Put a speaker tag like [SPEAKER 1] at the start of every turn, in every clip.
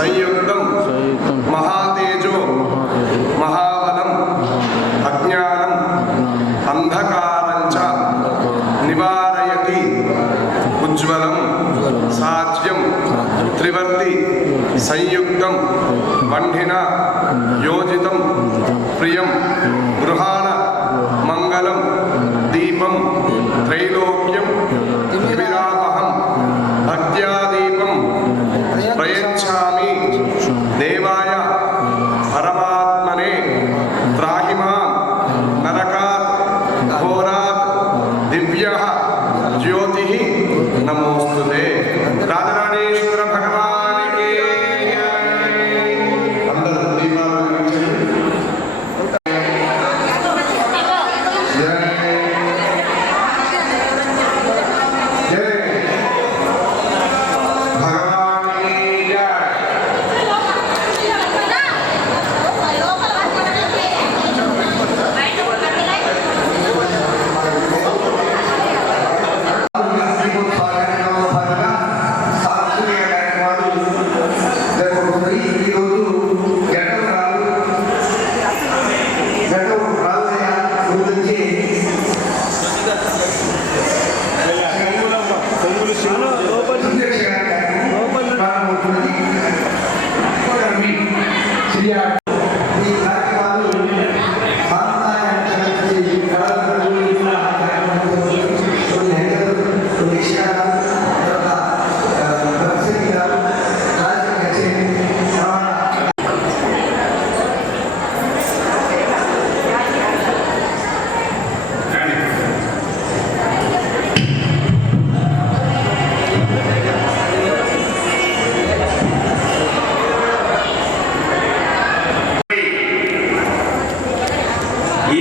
[SPEAKER 1] సంయుక్తం మహాతేజో మహాబలం అజ్ఞానం అంధకారంచ నివారయతి ఉజ్వలం సాధ్యం త్రివర్తి సంయుక్తం బంధిన యోజితం ప్రియం గృహాణ మంగళం దీపం త్రైలోక్యం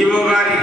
[SPEAKER 1] lugares.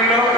[SPEAKER 1] William know.